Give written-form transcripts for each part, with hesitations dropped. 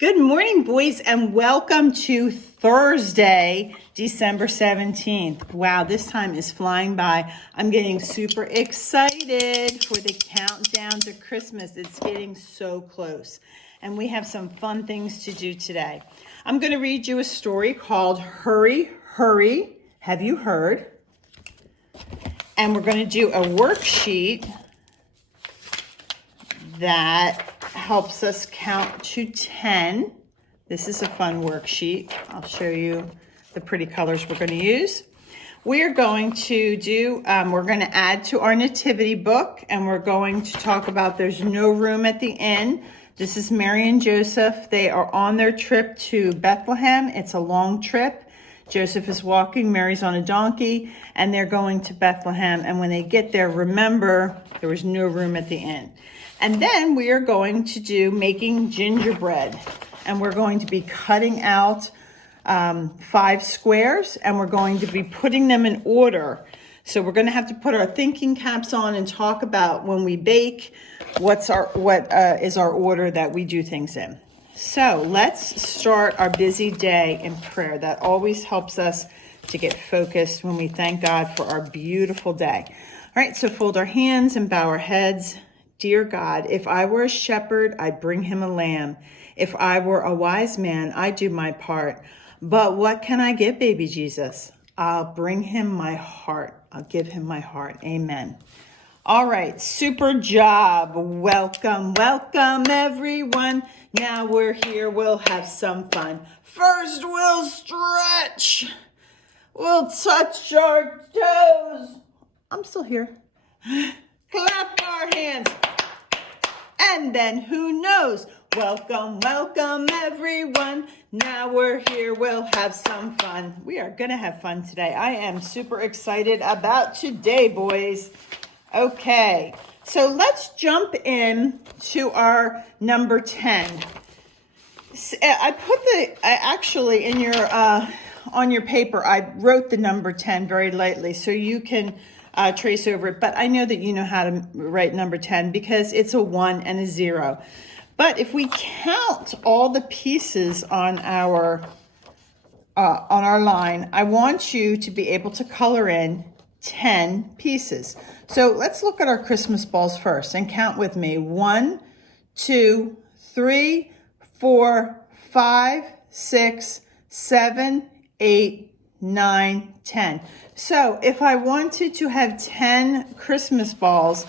Good morning, boys, and welcome to Thursday, December 17th. Wow, this time is flying by. I'm getting super excited for the countdown to Christmas. It's getting so close, and we have some fun things to do today. I'm going to read you a story called Hurry, Hurry, Have You Heard? And we're going to do a worksheet that helps us count to 10. This is a fun worksheet. I'll show you the pretty colors we're going to use. We're going to add to our nativity book, and we're going to talk about there's no room at the inn. This is Mary and Joseph. They are on their trip to Bethlehem. It's a long trip. Joseph is walking, Mary's on a donkey, and they're going to Bethlehem. And when they get there, remember, there was no room at the inn. And then we are going to do making gingerbread. And we're going to be cutting out 5 squares, and we're going to be putting them in order. So we're going to have to put our thinking caps on and talk about when we bake, what is our order that we do things in. So let's start our busy day in prayer. That always helps us to get focused when we thank God for our beautiful day. All right, so fold our hands and bow our heads. Dear God, if I were a shepherd, I'd bring him a lamb. If I were a wise man, I'd do my part. But what can I give baby Jesus? I'll bring him my heart. I'll give him my heart. Amen. All right, super job. Welcome, welcome everyone. Now we're here, we'll have some fun. First we'll stretch. We'll touch our toes. I'm still here. Clap our hands. And then who knows? Welcome, welcome everyone. Now we're here, we'll have some fun. We are gonna have fun today. I am super excited about today, boys. Okay, so let's jump in to our number 10. Actually in your, on your paper, I wrote the number 10 very lightly so you can trace over it. But I know that you know how to write number 10 because it's a 1 and a 0. But if we count all the pieces on our line, I want you to be able to color in 10 pieces. So let's look at our Christmas balls first and count with me. 1, 2, 3, 4, 5, 6, 7, 8, 9, 10. So if I wanted to have 10 Christmas balls,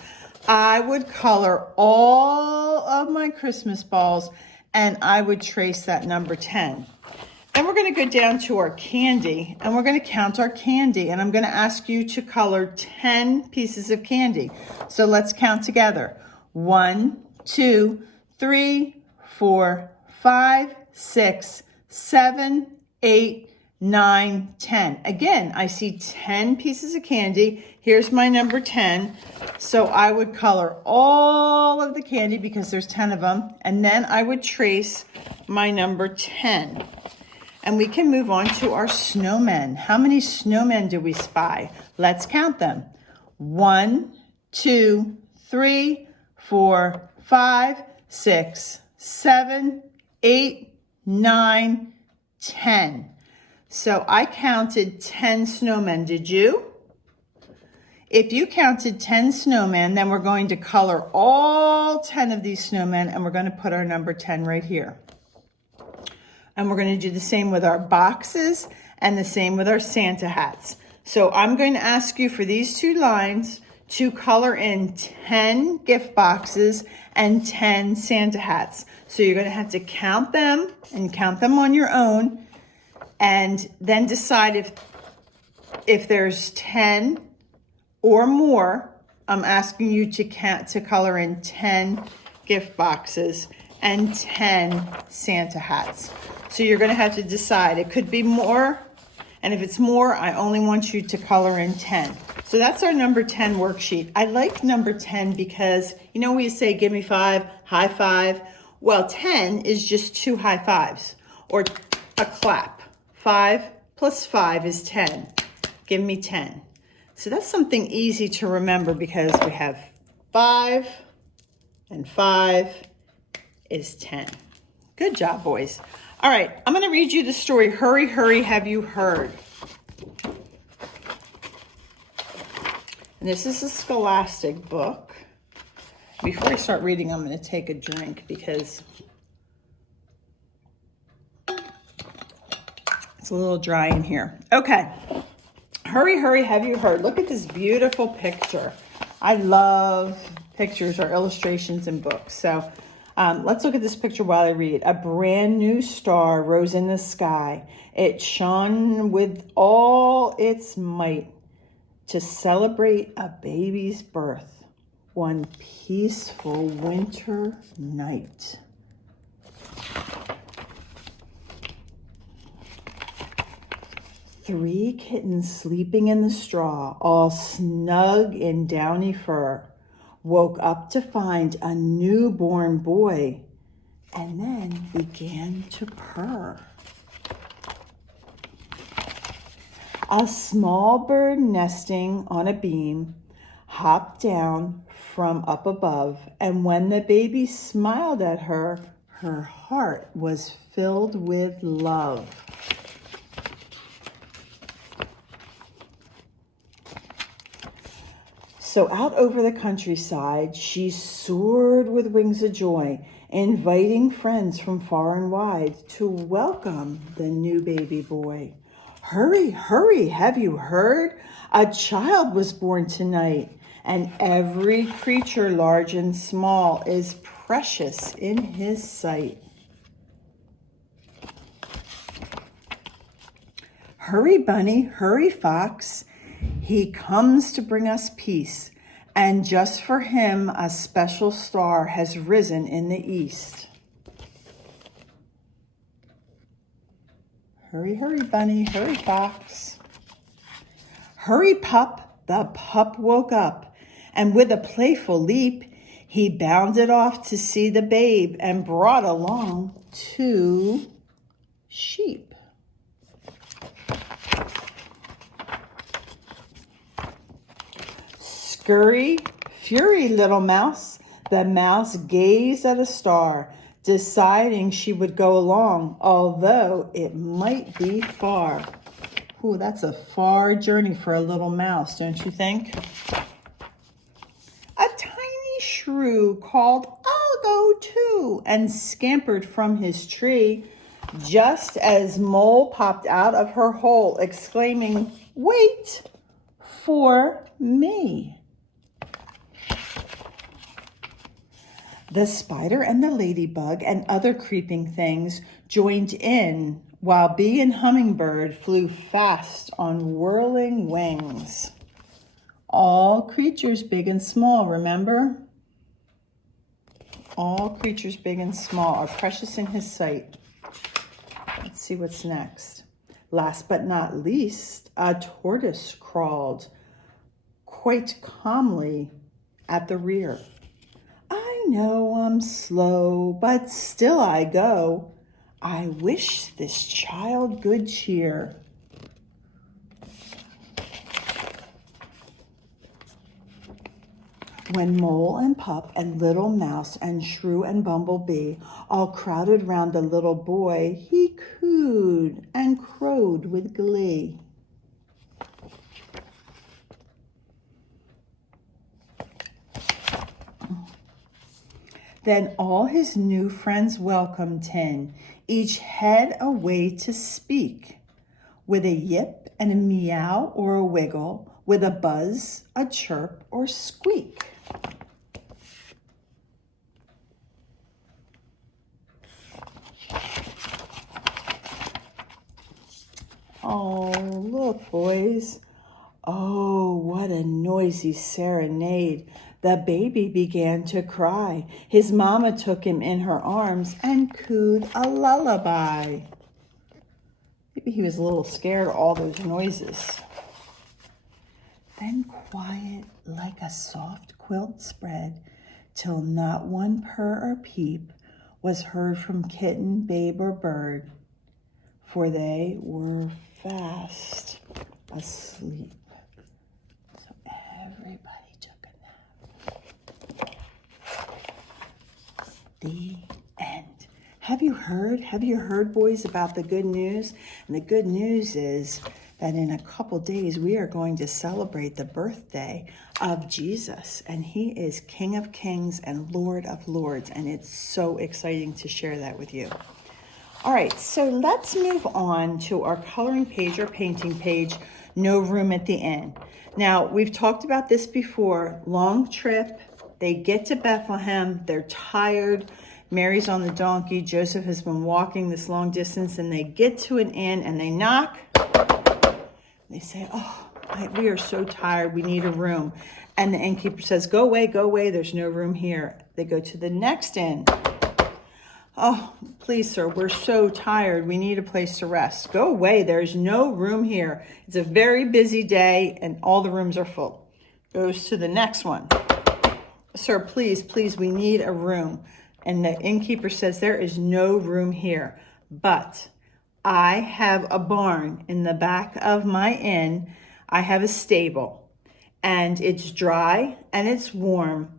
I would color all of my Christmas balls and I would trace that number 10. Then we're going to go down to our candy and we're going to count our candy, and I'm going to ask you to color 10 pieces of candy. So let's count together. 1, 2, 3, 4, 5, 6, 7, 8, 9, 10. Again, I see 10 pieces of candy. Here's my number 10. So I would color all of the candy because there's 10 of them, and then I would trace my number 10. And we can move on to our snowmen. How many snowmen do we spy? Let's count them. 1, 2, 3, 4, 5, 6, 7, 8, 9, 10. So I counted 10 snowmen. Did you? If you counted 10 snowmen, then we're going to color all 10 of these snowmen, and we're going to put our number 10 right here. And we're going to do the same with our boxes and the same with our Santa hats. So I'm going to ask you for these 2 lines to color in 10 gift boxes and 10 Santa hats. So you're going to have to count them and count them on your own, and then decide if there's 10 or more. I'm asking you to color in 10 gift boxes and 10 Santa hats. So you're going to have to decide. It could be more, and if it's more, I only want you to color in 10. So that's our number 10 worksheet. I like number 10 because, you know, we say, give me 5, high five. Well, 10 is just 2 high fives or a clap. 5 plus 5 is 10. Give me 10. So that's something easy to remember because we have 5 and 5 is 10. Good job, boys. All right, I'm going to read you the story, Hurry, Hurry, Have You Heard? And this is a Scholastic book. Before I start reading, I'm going to take a drink because it's a little dry in here. Okay. Hurry, hurry, have you heard? Look at this beautiful picture. I love pictures or illustrations in books. So let's look at this picture while I read. A brand new star rose in the sky. It shone with all its might to celebrate a baby's birth one peaceful winter night. Three kittens sleeping in the straw, all snug in downy fur, woke up to find a newborn boy and then began to purr. A small bird nesting on a beam hopped down from up above, and when the baby smiled at her, her heart was filled with love. So out over the countryside, she soared with wings of joy, inviting friends from far and wide to welcome the new baby boy. Hurry, hurry, have you heard? A child was born tonight, and every creature, large and small, is precious in his sight. Hurry, bunny, hurry, fox. He comes to bring us peace, and just for him a special star has risen in the east. Hurry, hurry, bunny, hurry, fox. Hurry, pup. The pup woke up, and with a playful leap, he bounded off to see the babe and brought along 2 sheep. Scurry, fury, little mouse. The mouse gazed at a star, deciding she would go along, although it might be far. Ooh, that's a far journey for a little mouse, don't you think? A tiny shrew called, "I'll go too," and scampered from his tree just as Mole popped out of her hole, exclaiming, "Wait for me." The spider and the ladybug and other creeping things joined in while bee and hummingbird flew fast on whirling wings. All creatures big and small, remember? All creatures big and small are precious in his sight. Let's see what's next. Last but not least, a tortoise crawled quite calmly at the rear. I know I'm slow, but still I go. I wish this child good cheer. When Mole and Pup and Little Mouse and Shrew and Bumblebee all crowded round the little boy, he cooed and crowed with glee. Then all his new friends welcomed him, each head a way to speak, with a yip and a meow or a wiggle, with a buzz, a chirp, or squeak. Oh, look, boys. Oh, what a noisy serenade. The baby began to cry. His mama took him in her arms and cooed a lullaby. Maybe he was a little scared of all those noises. Then quiet like a soft quilt spread, till not one purr or peep was heard from kitten, babe, or bird, for they were fast asleep. So everybody took a nap. The end. Have you heard? Have you heard, boys, about the good news? And the good news is that in a couple days, we are going to celebrate the birthday of Jesus. And he is King of Kings and Lord of Lords. And it's so exciting to share that with you. All right, so let's move on to our coloring page or painting page, No Room at the Inn. Now, we've talked about this before. Long trip. They get to Bethlehem. They're tired. Mary's on the donkey. Joseph has been walking this long distance, and they get to an inn and they knock. They say, oh, we are so tired. We need a room. And the innkeeper says, go away. There's no room here. They go to the next inn. Oh, please, sir, we're so tired. We need a place to rest. Go away. There's no room here. It's a very busy day and all the rooms are full. Goes to the next one. Sir, please, we need a room. And the innkeeper says, there is no room here, but I have a barn in the back of my inn. I have a stable, and it's dry and it's warm,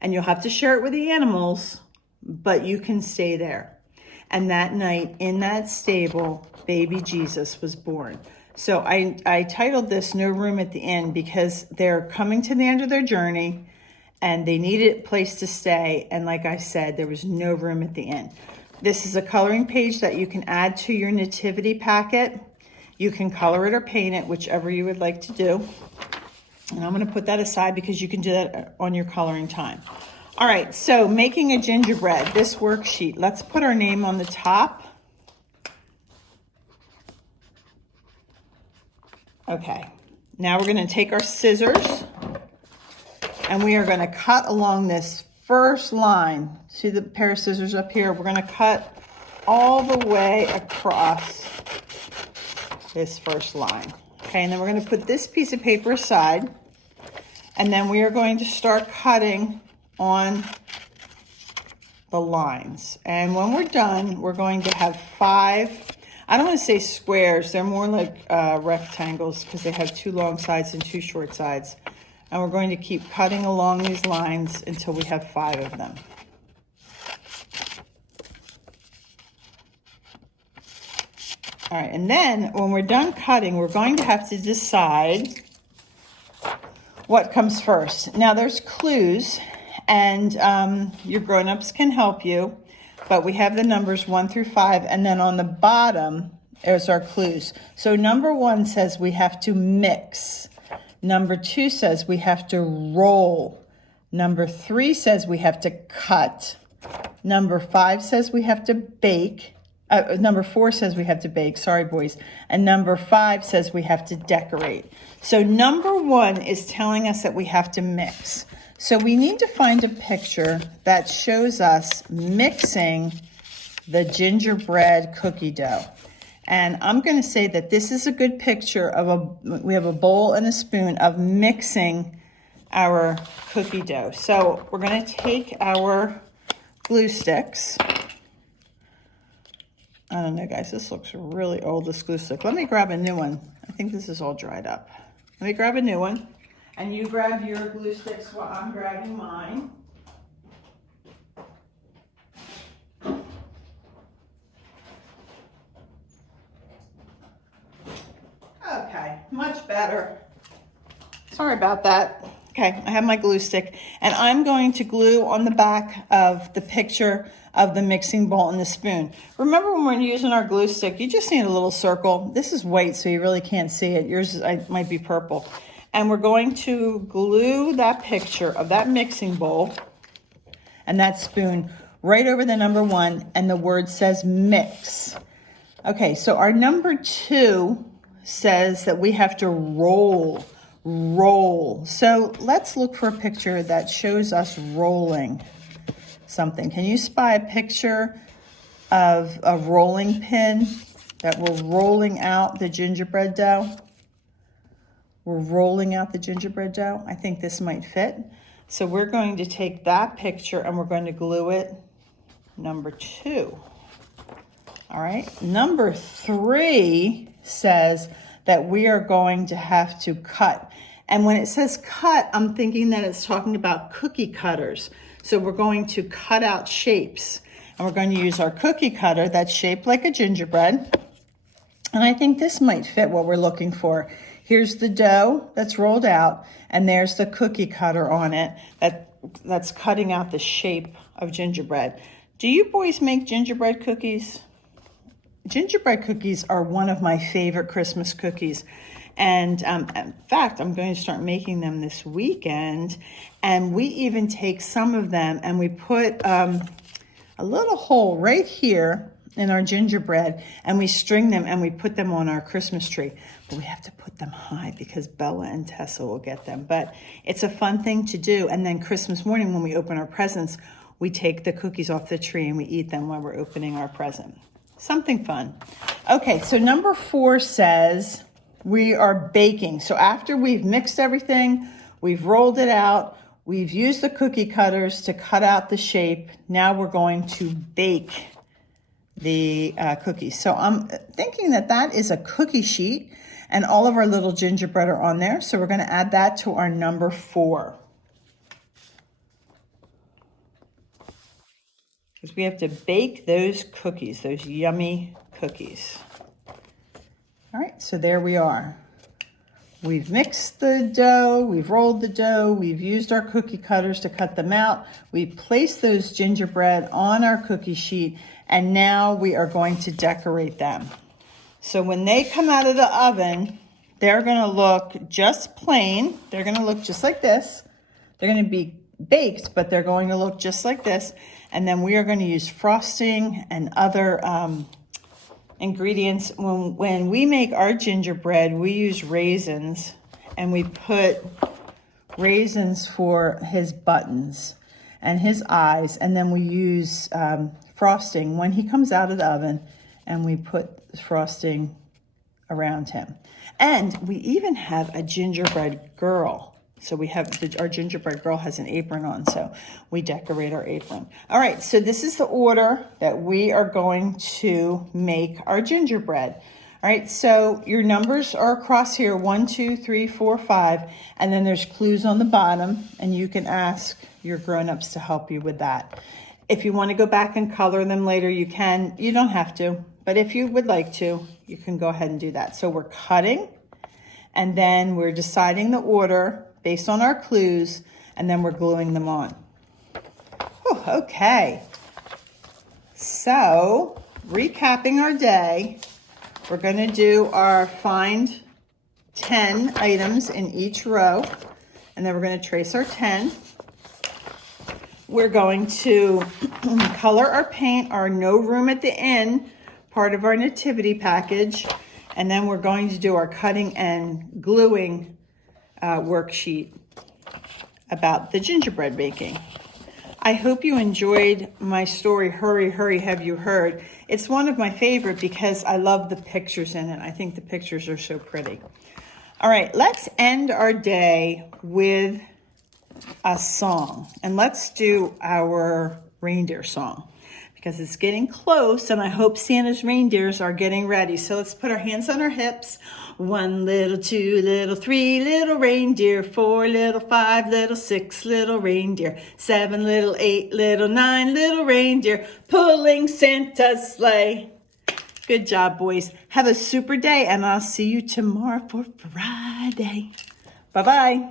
and you'll have to share it with the animals, but you can stay there. And that night in that stable, baby Jesus was born. So I titled this No Room at the Inn because they're coming to the end of their journey and they needed a place to stay. And like I said, there was no room at the inn. This is a coloring page that you can add to your nativity packet. You can color it or paint it, whichever you would like to do. And I'm going to put that aside because you can do that on your coloring time. All right, so making a gingerbread, this worksheet. Let's put our name on the top. Okay, now we're going to take our scissors and we are going to cut along this first line. See the pair of scissors up here? We're going to cut all the way across this first line. Okay, and then we're going to put this piece of paper aside, and then we are going to start cutting on the lines. And when we're done, we're going to have 5, I don't want to say squares, they're more like rectangles because they have 2 long sides and 2 short sides. And we're going to keep cutting along these lines until we have 5 of them. All right, and then when we're done cutting, we're going to have to decide what comes first. Now there's clues, and your grown-ups can help you, but we have the numbers 1 through 5, and then on the bottom is our clues. So number 1 says we have to mix. Number 2 says we have to roll. Number 3 says we have to cut. Number 5 says we have to bake. Number 4 says we have to bake. Sorry, boys. And number 5 says we have to decorate. So number 1 is telling us that we have to mix. So we need to find a picture that shows us mixing the gingerbread cookie dough. And I'm going to say that this is a good picture of we have a bowl and a spoon of mixing our cookie dough. So we're going to take our glue sticks. I don't know, guys, this looks really old, this glue stick. Let me grab a new one. I think this is all dried up. Let me grab a new one. And you grab your glue sticks while I'm grabbing mine. Okay, much better. Sorry about that. Okay, I have my glue stick, and I'm going to glue on the back of the picture of the mixing bowl and the spoon. Remember when we're using our glue stick, you just need a little circle. This is white, so you really can't see it. Yours might be purple. And we're going to glue that picture of that mixing bowl and that spoon right over the number 1, and the word says mix. Okay, so our number 2 says that we have to roll. So let's look for a picture that shows us rolling something. Can you spy a picture of a rolling pin that we're rolling out the gingerbread dough? We're rolling out the gingerbread dough. I think this might fit. So we're going to take that picture and we're going to glue it number 2. All right, number 3 says that we are going to have to cut. And when it says cut, I'm thinking that it's talking about cookie cutters. So we're going to cut out shapes. And we're going to use our cookie cutter that's shaped like a gingerbread. And I think this might fit what we're looking for. Here's the dough that's rolled out, and there's the cookie cutter on it that's cutting out the shape of gingerbread. Do you boys make gingerbread cookies? Gingerbread cookies are one of my favorite Christmas cookies. And in fact, I'm going to start making them this weekend. And we even take some of them and we put a little hole right here in our gingerbread, and we string them and we put them on our Christmas tree. But we have to put them high because Bella and Tessa will get them. But it's a fun thing to do. And then Christmas morning when we open our presents, we take the cookies off the tree and we eat them while we're opening our present. Something fun. Okay, so number 4 says we are baking. So after we've mixed everything, we've rolled it out, we've used the cookie cutters to cut out the shape. Now we're going to bake the cookies. So I'm thinking that is a cookie sheet, and all of our little gingerbread are on there. So we're going to add that to our number 4. Because we have to bake those cookies, those yummy cookies. All right, so there we are. We've mixed the dough, we've rolled the dough, we've used our cookie cutters to cut them out. We placed those gingerbread on our cookie sheet, and now we are going to decorate them. So when they come out of the oven, they're gonna look just plain. They're gonna look just like this. They're gonna be baked, but they're going to look just like this. And then we are going to use frosting and other ingredients. When we make our gingerbread, we use raisins, and we put raisins for his buttons and his eyes. And then we use frosting when he comes out of the oven, and we put frosting around him. And we even have a gingerbread girl. So we have, our gingerbread girl has an apron on, so we decorate our apron. All right, so this is the order that we are going to make our gingerbread. All right, so your numbers are across here, 1, 2, 3, 4, 5, and then there's clues on the bottom, and you can ask your grown-ups to help you with that. If you want to go back and color them later, you can. You don't have to, but if you would like to, you can go ahead and do that. So we're cutting, and then we're deciding the order based on our clues, and then we're gluing them on. Whew, okay. So, recapping our day, we're gonna do our find 10 items in each row, and then we're gonna trace our 10. We're going to color our paint, our No Room at the Inn, part of our nativity package, and then we're going to do our cutting and gluing worksheet about the gingerbread baking. I hope you enjoyed my story, Hurry, Hurry, Have You Heard? It's one of my favorite because I love the pictures in it. I think the pictures are so pretty. All right, let's end our day with a song. And let's do our reindeer song because it's getting close, and I hope Santa's reindeers are getting ready. So let's put our hands on our hips. 1 little, 2 little, 3 little reindeer, 4 little, 5 little, 6 little reindeer, 7 little, 8 little, 9 little reindeer, pulling Santa's sleigh. Good job, boys. Have a super day, and I'll see you tomorrow for Friday. Bye-bye.